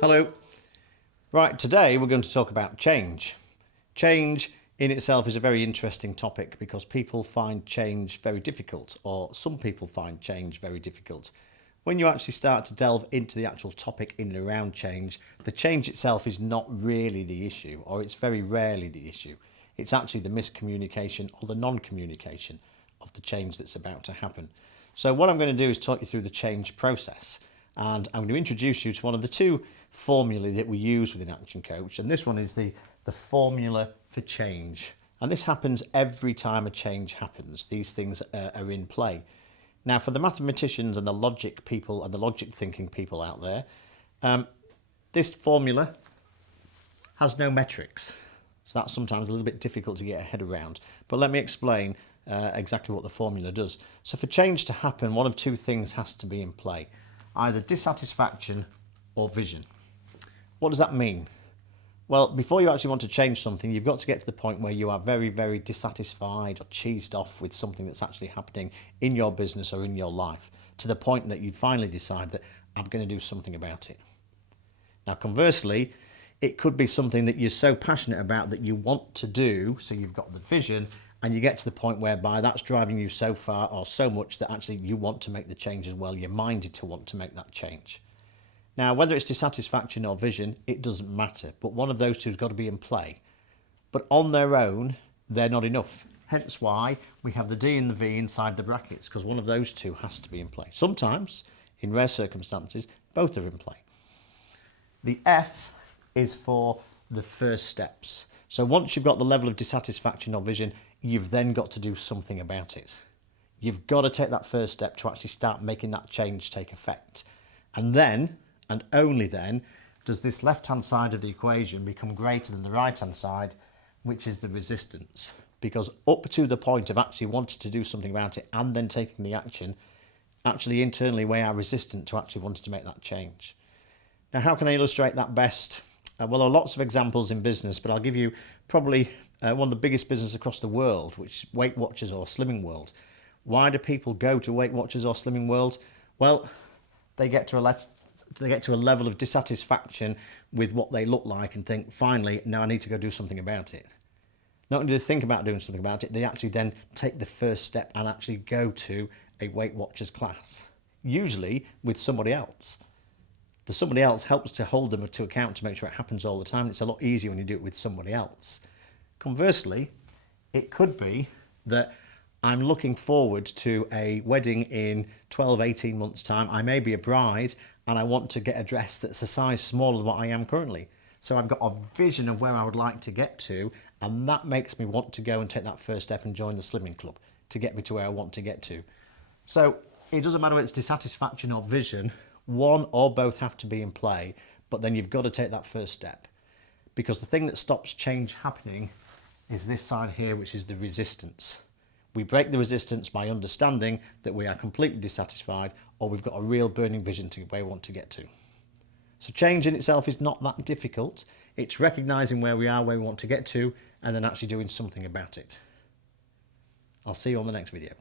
Hello. Right, today we're going to talk about change. Change in itself is a very interesting topic because people find change very difficult, or some people find change very difficult. When you actually start to delve into the actual topic in and around change, the change itself is not really the issue, or it's very rarely the issue. It's actually the miscommunication or the non-communication of the change that's about to happen. So what I'm going to do is talk you through the change process. And I'm going to introduce you to one of the two formulae that we use within Action Coach. And this one is the formula for change. And this happens every time a change happens. These things are in play. Now, for the mathematicians and the logic people and the logic thinking people out there, this formula has no metrics. So that's sometimes a little bit difficult to get a head around. But let me explain exactly what the formula does. So for change to happen, one of two things has to be in play. Either dissatisfaction or vision. What does that mean? Well, before you actually want to change something, you've got to get to the point where you are very, very dissatisfied or cheesed off with something that's actually happening in your business or in your life, to the point that you finally decide that I'm going to do something about it. Now, conversely, it could be something that you're so passionate about that you want to do, so you've got the vision, and you get to the point whereby that's driving you so far or so much that actually you want to make the change as well. You're minded to want to make that change. Now, whether it's dissatisfaction or vision, it doesn't matter. But one of those two has got to be in play. But on their own, they're not enough. Hence why we have the D and the V inside the brackets, because one of those two has to be in play. Sometimes, in rare circumstances, both are in play. The F is for the first steps. So once you've got the level of dissatisfaction or vision, you've then got to do something about it. You've got to take that first step to actually start making that change take effect. And then, and only then, does this left-hand side of the equation become greater than the right-hand side, which is the resistance. Because up to the point of actually wanting to do something about it and then taking the action, actually internally we are resistant to actually wanting to make that change. Now, how can I illustrate that best? Well, there are lots of examples in business, but I'll give you probably one of the biggest businesses across the world, which is Weight Watchers or Slimming World. Why do people go to Weight Watchers or Slimming World? Well, they get to a level of dissatisfaction with what they look like and think, finally, now I need to go do something about it. Not only do they think about doing something about it, they actually then take the first step and actually go to a Weight Watchers class, usually with somebody else. Somebody else helps to hold them to account to make sure it happens all the time. It's a lot easier when you do it with somebody else. Conversely, it could be that I'm looking forward to a wedding in 12, 18 months' time. I may be a bride and I want to get a dress that's a size smaller than what I am currently. So I've got a vision of where I would like to get to, and that makes me want to go and take that first step and join the slimming club to get me to where I want to get to. So it doesn't matter whether it's dissatisfaction or vision. One or both have to be in play, but then you've got to take that first step, because the thing that stops change happening is this side here, which is the resistance. We break the resistance by understanding that we are completely dissatisfied, or we've got a real burning vision to where we want to get to. So change in itself is not that difficult. It's recognizing where we are, where we want to get to, and then actually doing something about it. I'll see you on the next video.